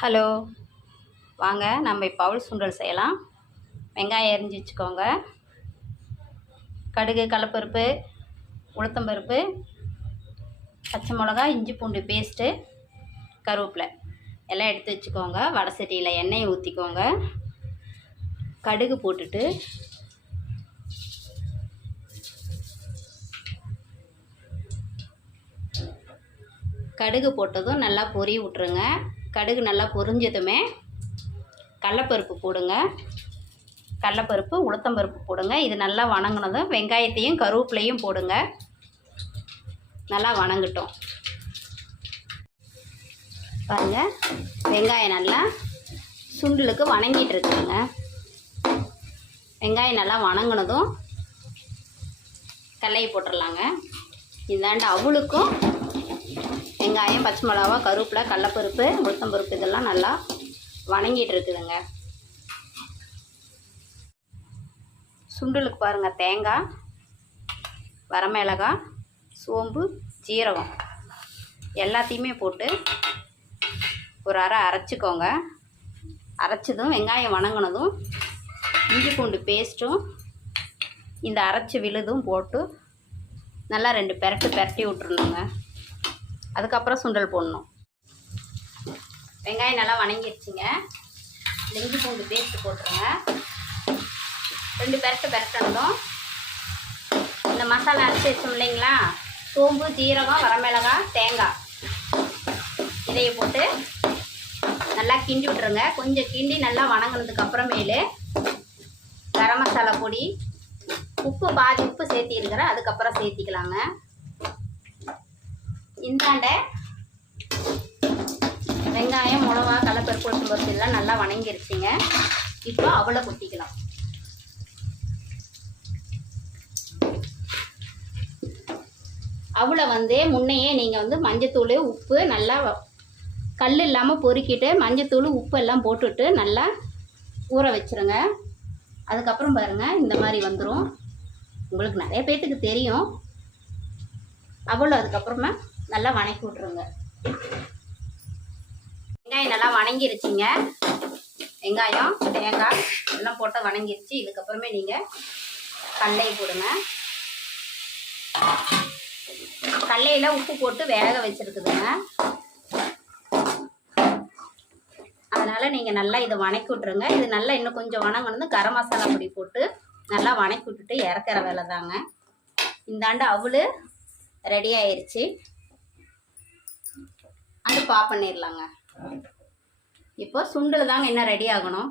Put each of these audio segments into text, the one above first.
Hello, வாங்க நம்ம இப்போ அவல் சுண்டல் செய்யலாம். வெங்காயம் அரிஞ்சு வச்சுக்கோங்க. கடுகு, கடலைப்பருப்பு, உளுத்தம்பருப்பு, பச்சை மிளகா, இஞ்சி பூண்டு பேஸ்ட்டு, கருவேப்பிலை எல்லாம் எடுத்து வச்சுக்கோங்க. வடை சட்டியில் எண்ணெயை ஊற்றிக்கோங்க. கடுகு போட்டுட்டு கடுகு போட்டதும் நல்லா பொரி விட்ருங்க. கடுகு நல்லா பொரிஞ்சதுமே கடலைப்பருப்பு போடுங்க. கடலைப்பருப்பு, உளுத்தம்பருப்பு போடுங்க. இது நல்லா வணங்கினதும் வெங்காயத்தையும் கருவேப்பிலையும் போடுங்க. நல்லா வணங்கட்டும். பாருங்கள், வெங்காயம் நல்லா சுண்டலுக்கு வணங்கிட்டு இருக்குதுங்க. வெங்காயம் நல்லா வணங்கினதும் கடலையை போட்டுடலாங்க. இந்தாண்ட அவளுக்கும் வெங்காயம், பச்சை மிளகா, கருவேப்பிலை, கடலைப்பருப்பு, உளுத்தம்பருப்பு இதெல்லாம் நல்லா வணங்கிட்டு இருக்குதுங்க. சுண்டலுக்கு பாருங்கள், தேங்காய், வரமிளகாய், சோம்பு, ஜீரகம் எல்லாத்தையுமே போட்டு ஒரு அரை அரைச்சிக்கோங்க. அரைச்சதும் வெங்காயம் வணங்கினதும் இஞ்சி பூண்டு பேஸ்ட்டும் இந்த அரைச்சி விழுதும் போட்டு நல்லா 2 பெரட்டி விட்டுருணுங்க. அதுக்கப்புறம் சுண்டல் போடணும். வெங்காயம் நல்லா வணங்கிடுச்சிங்க. இஞ்சி பூண்டு பேஸ்ட்டு போட்டுருங்க. 2 பெரட்டினதும் இந்த மசாலா அரைச்சி வச்சோம் இல்லைங்களா, சோம்பு, ஜீரகம், வரமிளகாய், தேங்காய் இதையை போட்டு நல்லா கிண்டி விட்டுருங்க. கொஞ்சம் கிண்டி நல்லா வணங்கினதுக்கு அப்புறமேலு கரம் மசாலா பொடி, உப்பு பாதி உப்பு சேர்த்திருக்கிறேன், அதுக்கப்புறம் சேர்த்திக்கலாங்க. இந்தாண்ட வெங்காயம், மிளகா, கடலைப்பருப்பு, உளுத்தம்பருப்பு எல்லாம் நல்லா வணங்கிருச்சுங்க. இப்போ அவலை கொட்டிக்கலாம். அவலை முன்னையே நீங்கள் மஞ்சத்தூள், உப்பு நல்லா கல் இல்லாமல் பொறுக்கிட்டு மஞ்சத்தூள், உப்பு எல்லாம் போட்டுட்டு நல்லா ஊற வச்சுருங்க. அதுக்கப்புறம் பாருங்கள், இந்த மாதிரி வந்துடும். உங்களுக்கு நிறைய பேர்த்துக்கு தெரியும். அவளை அதுக்கப்புறமா நல்லா வணக்கி விட்ருங்க. வெங்காயம் நல்லா வணங்கிருச்சிங்க. வெங்காயம், தேங்காய் எல்லாம் போட்டு வணங்கிருச்சு. இதுக்கப்புறமே நீங்கள் கடலையை போடுங்க. கடலையில் உப்பு போட்டு வேக வச்சுருக்குதுங்க. அதனால் நீங்கள் நல்லா இதை வணக்கி விட்ருங்க. இது நல்லா இன்னும் கொஞ்சம் வணங்கணும். கரம் மசாலா பொடி போட்டு நல்லா வணக்கி விட்டுட்டு இறக்குற வேலை தாங்க. இந்தாண்டு அவள் ரெடி ஆயிடுச்சு. அடுப்பு ஆஃப் பண்ணிடலாங்க. இப்போ சுண்டல் தாங்க என்ன ரெடி ஆகணும்.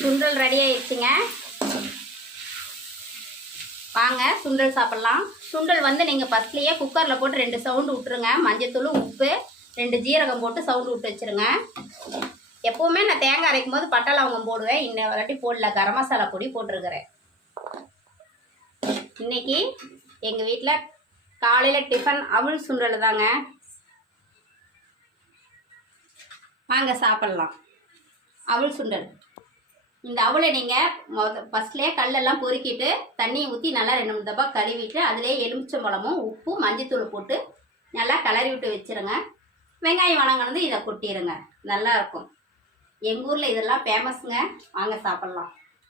சுண்டல் ரெடி ஆயிடுச்சுங்க. வாங்க சுண்டல் சாப்பிட்லாம். சுண்டல் நீங்கள் ஃபஸ்ட்லேயே குக்கரில் போட்டு 2 சவுண்டு விட்டுருங்க. மஞ்சத்தூள், உப்பு, 2 ஜீரகம் போட்டு சவுண்டு விட்டு வச்சுருங்க. எப்போவுமே நான் தேங்காய் அரைக்கும் போது பட்டை லவங்கம் போடுவேன். இன்னும் வாட்டி போடல, கரம் மசாலா பொடி போட்டிருக்கிறேன். இன்றைக்கி எங்கள் வீட்டில் காலையில் டிஃபன் அவல் சுண்டல் தாங்க. வாங்க சாப்பிட்லாம். அவல் சுண்டல். இந்த அவலை நீங்கள் ஃபஸ்ட்லேயே கல்லெல்லாம் பொறுக்கிட்டு தண்ணியை ஊற்றி நல்லா 2-3 தப்பா கழுவிட்டு அதிலே எலுமிச்சம்பழமும், உப்பு, மஞ்சத்தூள் போட்டு நல்லா கிளறி விட்டு வச்சுருங்க. வெங்காயம் வணங்கினது இதை கொட்டிடுங்க. நல்லாயிருக்கும். எங்கள் ஊரில் இதெல்லாம் ஃபேமஸுங்க. வாங்க சாப்பிட்லாம்.